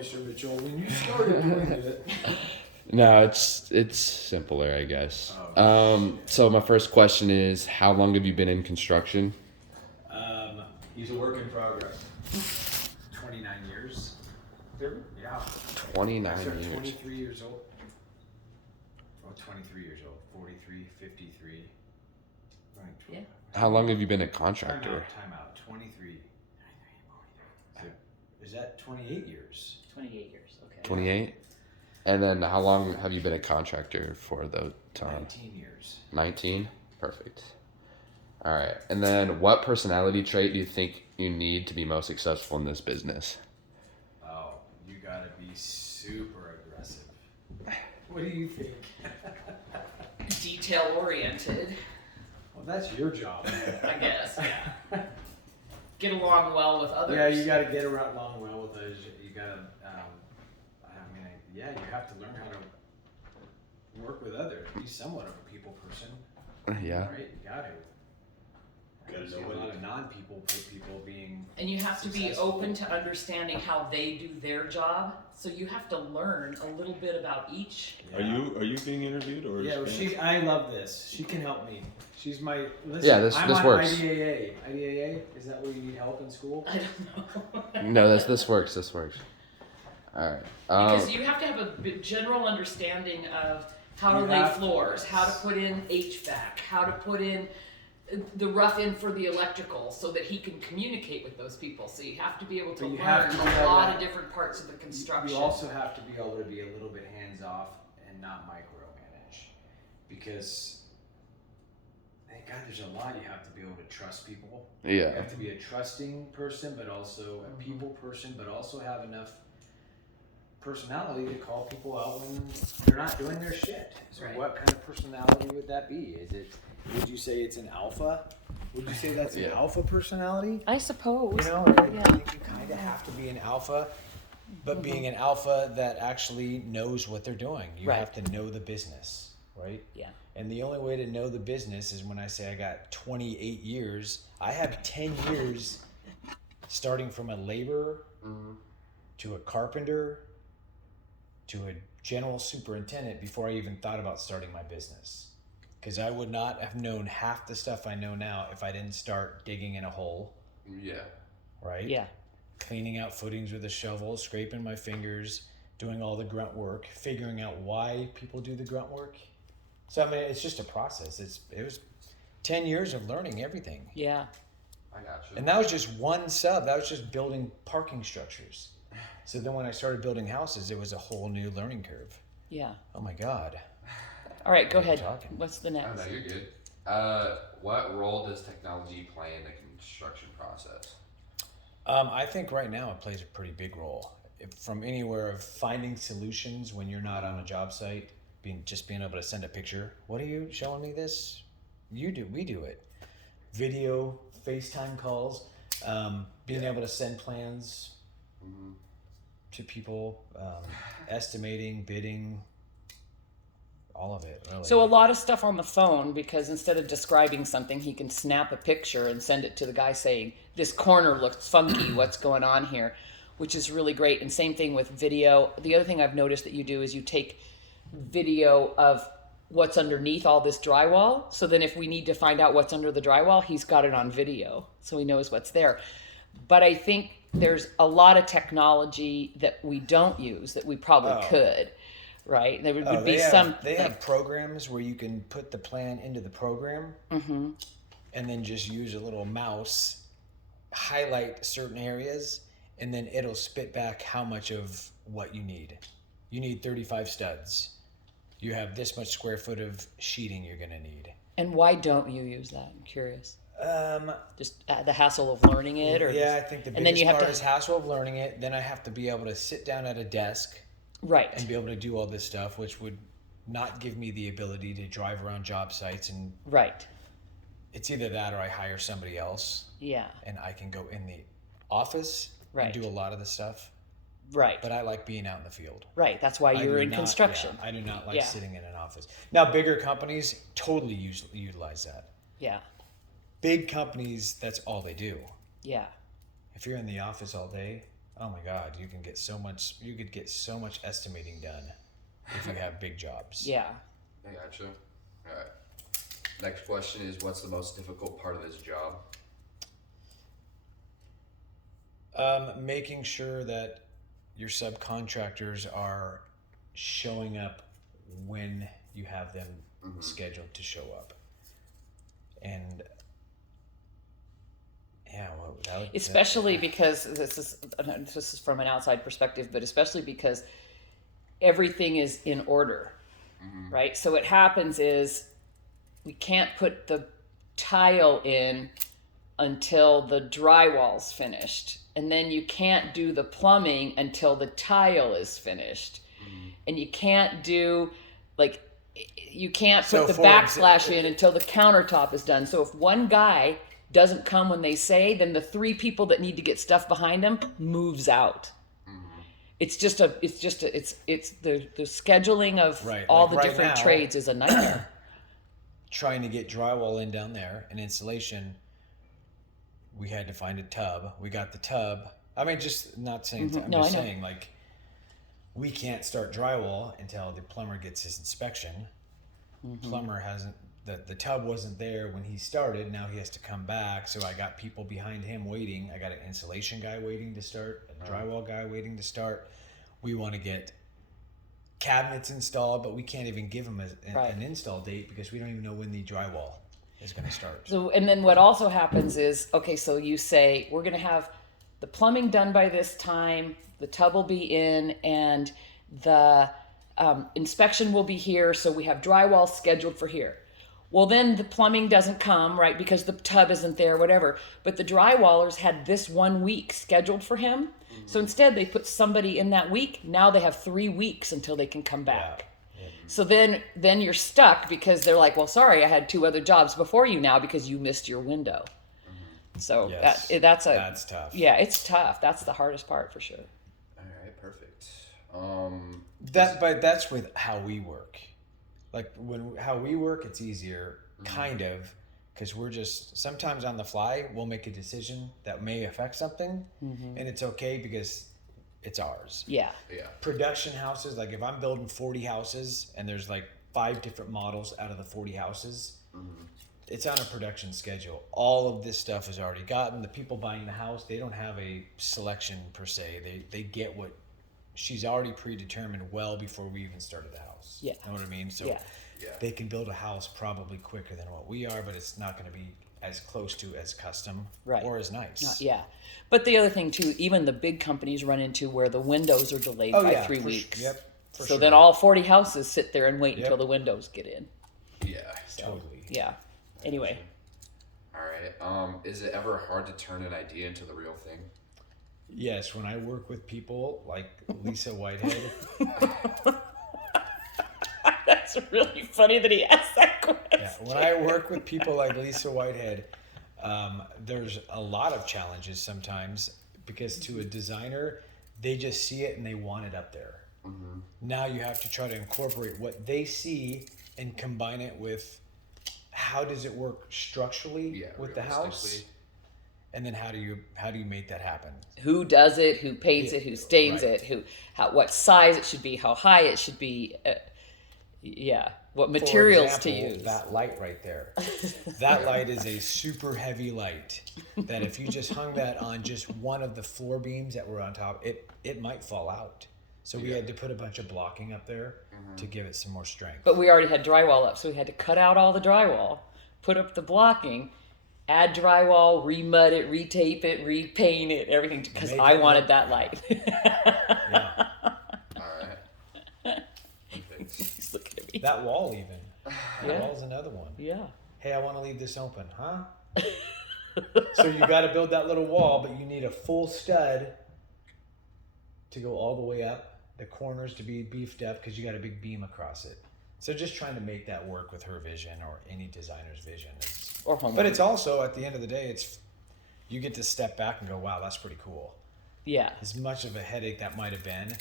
Mr. Mitchell, when you started doing it. No, it's simpler, I guess. Oh, So my first question is, how long have you been in construction? He's a work in progress. 29 years. Yeah. 29 I started years. 23 years old. Oh, 23 years old. 43, 53. Yeah. How long have you been a Time contractor? out. 23. Is that 28 years? 28 years. Okay. 28. And then how long have you been a contractor for the time? 19 years. 19. Perfect. All right. And then what personality trait do you think you need to be most successful in this business? Oh, you gotta be super aggressive. What do you think? Detail oriented, Well, that's your job. I guess. Yeah. Get along well with others. Yeah, you got to get around along well with those. You got to, you have to learn how to work with others. Be somewhat of a people person, Yeah. right? You got to. Gotta See know a what lot it- of non-people people being. And you have to be Successful. open to understanding how they do their job. So you have to learn a little bit about each. Are you being interviewed or? Yeah, well, is I love this. She can help me. She's my. Listen, Yeah, this I'm this on works. IDAA. IDAA, is that where you need help in school? I don't know. No, this works. This works. All right. Because you have to have a general understanding of how to You lay have to, floors, yes. how to put in HVAC, how to put in the rough in for the electrical so that he can communicate with those people. So you have to be able to But you learn have to a have lot that- of different parts of the construction. You also have to be able to be a little bit hands off and not micromanage, because thank God there's a lot you have to be able to trust people. You Yeah. have to be a trusting person, but also a people person, but also have enough personality to call people out when they're not doing their shit. So Right. what kind of personality would that be? Would you say it's an alpha? Would you say that's an Yeah. alpha personality? I suppose. You know, I think you kind of have to be an alpha, but being an alpha that actually knows what they're doing. You Right. have to know the business, right? Yeah. And the only way to know the business is when I say I got 28 years. I have 10 years starting from a laborer to a carpenter to a general superintendent before I even thought about starting my business. Because I would not have known half the stuff I know now if I didn't start digging in a hole, Yeah. right? Yeah. Cleaning out footings with a shovel, scraping my fingers, doing all the grunt work, figuring out why people do the grunt work. So I mean, it's just a process. It was 10 years of learning everything, Yeah. I got you. and that was just one sub. That was just building parking structures. So then when I started building houses, it was a whole new learning curve. Yeah. Oh my God. All right, go What are you ahead. talking? What's the Oh, next? no, you're good. What role does technology play in the construction process? I think right now it plays a pretty big role. From anywhere of finding solutions when you're not on a job site, being able to send a picture. What are you showing me this? We do it. Video, FaceTime calls, being able to send plans to people, estimating, bidding, all of it. Really. So a lot of stuff on the phone, because instead of describing something, he can snap a picture and send it to the guy saying, this corner looks funky, what's going on here, which is really great. And same thing with video. The other thing I've noticed that you do is you take video of what's underneath all this drywall. So then if we need to find out what's under the drywall, he's got it on video, so he knows what's there. But I think there's a lot of technology that we don't use that we probably could. Right, there would be some. They have programs where you can put the plan into the program, and then just use a little mouse, highlight certain areas, and then it'll spit back how much of what you need. You need 35 studs. You have this much square foot of sheeting you're gonna need. And why don't you use that? I'm curious. Just the hassle of learning it, or Yeah, I think the and then biggest you have part to is hassle of learning it. Then I have to be able to sit down at a desk right. and be able to do all this stuff, which would not give me the ability to drive around job sites. And Right. it's either that or I hire somebody else Yeah. and I can go in the office Right. and do a lot of the stuff. Right. But I like being out in the field. Right. That's why I you're do in not- construction. yeah, I do not like Yeah. sitting in an office. Now, bigger companies totally utilize that. Yeah. Big companies, that's all they do. Yeah. If you're in the office all day, Oh my God, you can get so much. You could get so much estimating done if you have big jobs. Yeah. I gotcha. All right. Next question is, what's the most difficult part of this job? Making sure that your subcontractors are showing up when you have them scheduled to show up, and yeah, well, Especially because this is from an outside perspective, but especially because everything is in order, right? So what happens is we can't put the tile in until the drywall's finished, and then you can't do the plumbing until the tile is finished, and you can't do like you can't So put the for backsplash in until the countertop is done. So if one guy doesn't come when they say, then the three people that need to get stuff behind them moves out. It's the scheduling of Right, all like the right different now- trades is a nightmare. trying to get drywall in down there and insulation. We had to find a tub. We got the tub. I mean, just not saying. I'm No, just I know. saying, like, we can't start drywall until the plumber gets his inspection. Plumber hasn't. The tub wasn't there when he started. Now he has to come back. So I got people behind him waiting. I got an insulation guy waiting to start. A drywall guy waiting to start. We want to get cabinets installed, but we can't even give them an install date because we don't even know when the drywall is going to start. So, and then what also happens is, okay, so you say, we're going to have the plumbing done by this time, the tub will be in, and the inspection will be here, so we have drywall scheduled for here. Well, then the plumbing doesn't come, right, because the tub isn't there, whatever. But the drywallers had this 1 week scheduled for him. So instead, they put somebody in that week. Now they have 3 weeks until they can come back. Yeah. So then you're stuck because they're like, well, sorry, I had 2 other jobs before you now because you missed your window. So Yes. that's tough. Yeah, it's tough. That's the hardest part for sure. All right, perfect. But that's with how we work. Like how we work, it's easier, kind of, because we're just sometimes on the fly. We'll make a decision that may affect something, and it's okay because it's ours. Yeah. Yeah. Production houses, like if I'm building 40 houses and there's like 5 different models out of the 40 houses, it's on a production schedule. All of this stuff is already gotten. The people buying the house, they don't have a selection per se. They get what she's already predetermined well before we even started the house. Yeah. Know what I mean? So Yeah. they can build a house probably quicker than what we are, but it's not going to be as close to as custom Right. or as nice. Yeah. But the other thing too, even the big companies run into where the windows are delayed Oh, by yeah, 3 for weeks. Yep. For So sure. then all 40 houses sit there and wait Yep. until the windows get in. Yeah. Totally. Yeah. Anyway, All right. Is it ever hard to turn an idea into the real thing? Yes, when I work with people like Lisa Whitehead, that's really funny that he asked that question. yeah, when I work with people like Lisa Whitehead, there's a lot of challenges sometimes because to a designer, they just see it and they want it up there. Now you have to try to incorporate what they see and combine it with how does it work structurally Yeah. with the house, realistically. and then how do you make that happen? Who does it? Who paints it? Who stains Right. it? What size it should be? How high it should be? Yeah. What materials For to example, use? that light right there. That light is a super heavy light that if you just hung that on just one of the floor beams that were on top, it might fall out. So we had to put a bunch of blocking up there to give it some more strength. But we already had drywall up, so we had to cut out all the drywall, put up the blocking, add drywall, remud it, retape it, repaint it, everything, because Make I it wanted look- that light. Yeah. All right. Perfect. He's looking at me. That wall even. That Yeah. wall's another one. Yeah. Hey, I want to leave this open, huh? So you got to build that little wall, but you need a full stud to go all the way up. The corners to be beefed up because you got a big beam across it. So just trying to make that work with her vision or any designer's vision. Or home. But it's also at the end of the day, you get to step back and go, wow, that's pretty cool. Yeah. As much of a headache that might have been,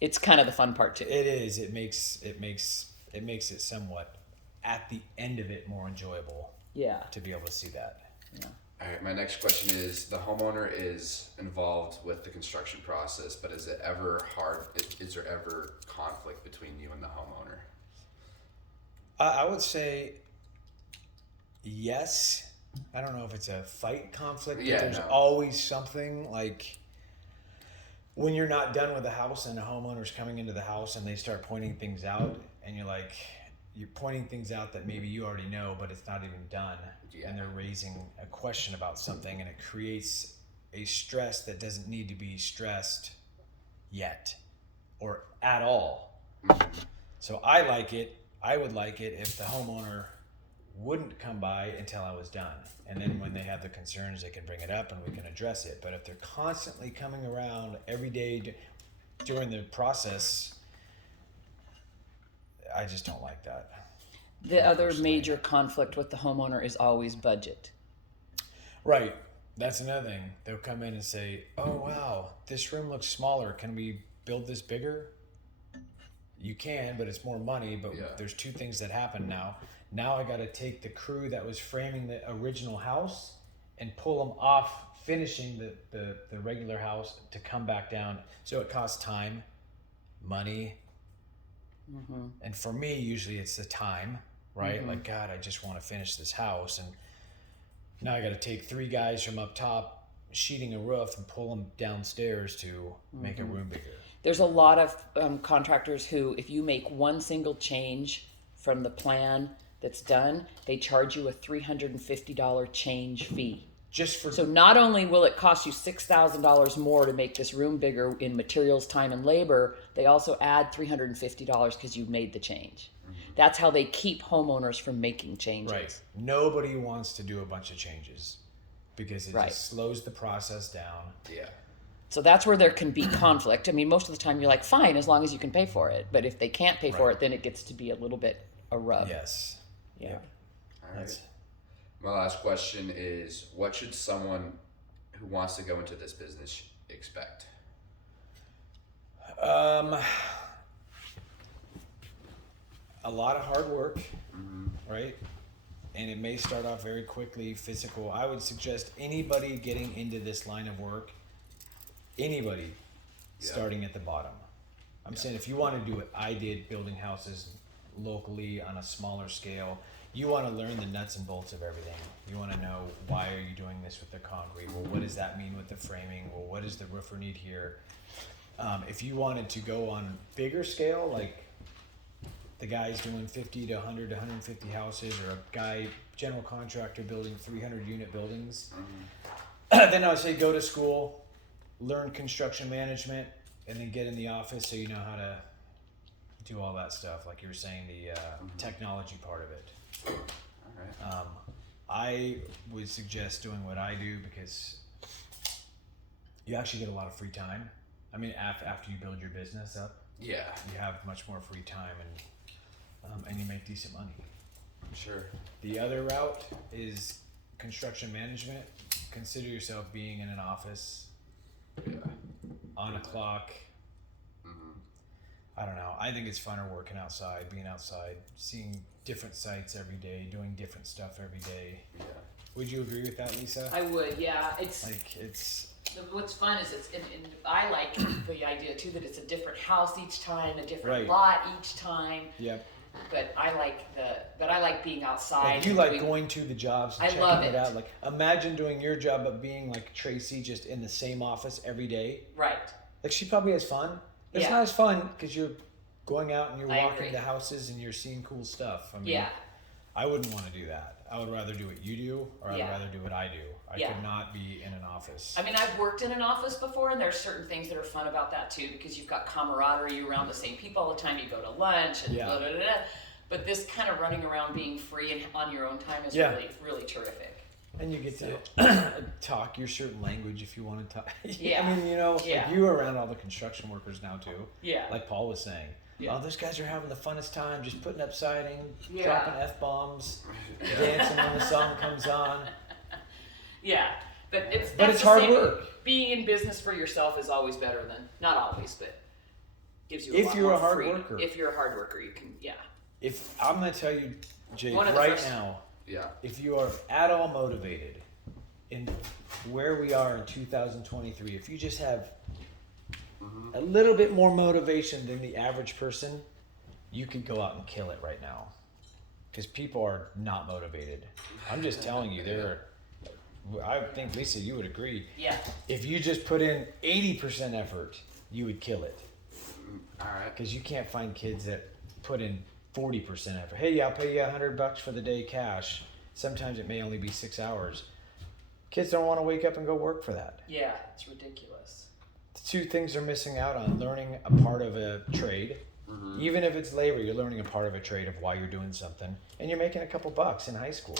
It's kind of the fun part too. it is. It makes it somewhat at the end of it more enjoyable Yeah. to be able to see that. All right, my next question is, the homeowner is involved with the construction process, but is it ever hard, is there ever conflict between you and the homeowner? I would say yes. I don't know if it's a fight conflict, but Yeah, there's no. always something like when you're not done with the house and a homeowner's coming into the house and they start pointing things out and you're pointing things out that maybe you already know, but it's not even done. Yeah. And they're raising a question about something and it creates a stress that doesn't need to be stressed yet or at all. So I would like it if the homeowner wouldn't come by until I was done. And then when they have the concerns, they can bring it up and we can address it. But if they're constantly coming around every day during the process, I just don't like that. The other major conflict with the homeowner is always budget. Right. That's another thing. They'll come in and say, oh, wow, this room looks smaller. Can we build this bigger? You can, but it's more money. But Yeah. there's two things that happen now. Now I got to take the crew that was framing the original house and pull them off finishing the regular house to come back down. So it costs time, money. And for me, usually it's the time, right? Like, God, I just want to finish this house. And now I got to take 3 guys from up top sheeting a roof and pull them downstairs to make a room bigger. There's a lot of contractors who, if you make one single change from the plan that's done, they charge you a $350 change fee. Just for So not only will it cost you $6,000 more to make this room bigger in materials, time, and labor, they also add $350 because you made the change. That's how they keep homeowners from making changes. right. Nobody wants to do a bunch of changes because it Right. just slows the process down. Yeah. So that's where there can be conflict. I mean, most of the time you're like, fine, as long as you can pay for it. But if they can't pay for Right. it, then it gets to be a little bit a rub. Yes. Yeah. Yep. All right. That's My last question is, what should someone who wants to go into this business expect? a lot of hard work, right? And it may start off very quickly, physical. I would suggest anybody getting into this line of work, anybody starting at the bottom. I'm saying if you want to do what I did, building houses locally on a smaller scale, you want to learn the nuts and bolts of everything. You want to know, why are you doing this with the concrete? Well, what does that mean with the framing? Well, what does the roofer need here? If you wanted to go on bigger scale, like the guy's doing 50 to 100 to 150 houses, or a guy, general contractor, building 300 unit buildings, then I would say go to school, learn construction management, and then get in the office so you know how to do all that stuff, like you were saying, the technology part of it. All right. I would suggest doing what I do because you actually get a lot of free time. I mean, after you build your business up, Yeah, you have much more free time and you make decent money. sure. The other route is construction management. Consider yourself being in an office Yeah. on a clock. I don't know. I think it's funner working outside, being outside, seeing different sites every day, doing different stuff every day. Yeah. Would you agree with that, Lisa? I would, yeah. It's Like, it's what's fun is it's and I like the idea too that it's a different house each time, a different Right. lot each time. yep. But I like being outside. Like, you and like doing- going to the jobs and I checking love it it. out. Like, imagine doing your job but being like Tracy, just in the same office every day. Right. Like, she probably has fun. But it's Yeah. not as fun because you're going out and you're I walking agree. to houses and you're seeing cool stuff. I mean, Yeah. I wouldn't want to do that. I would rather do what you do, or I'd Yeah. rather do what I do. I Yeah. could not be in an office. I mean, I've worked in an office before, and there's certain things that are fun about that too, because you've got camaraderie, you're around the same people all the time. You go to lunch and Yeah. blah, blah, blah, blah. But this kind of running around, being free and on your own time is Yeah. really, really terrific. And you get to talk your certain language if you want to talk. Yeah. I mean, you know, Yeah. like, you're around all the construction workers now too. Yeah. Like Paul was saying. Yeah. Oh, those guys are having the funnest time just putting up siding, Yeah. dropping F-bombs, dancing when the song comes on. Yeah, but But that's it's the hard same- work. Being in business for yourself is always better than, not always, but gives you a If lot you're more a hard freedom. worker. If you're a hard worker, you can, yeah. If I'm going to tell you, Jake, One of the right first- now, Yeah. if you are at all motivated in where we are in 2023, if you just have a little bit more motivation than the average person, you could go out and kill it right now. Because people are not motivated. I'm just telling you, I think, Lisa, you would agree. Yeah. If you just put in 80% effort, you would kill it. All right. Because you can't find kids that put in 40% effort. Hey, I'll pay you $100 for the day cash. Sometimes it may only be 6 hours. Kids don't want to wake up and go work for that. Yeah, it's ridiculous. The two things they're missing out on: learning a part of a trade. Even if it's labor, you're learning a part of a trade of why you're doing something, and you're making a couple bucks in high school.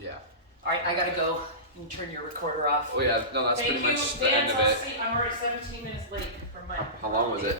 Yeah. All right, I gotta go. You can turn your recorder off. Oh yeah. No, that's Thank pretty you, much the Vance. end of I'll it. see. I'm already 17 minutes late from my. How long was it?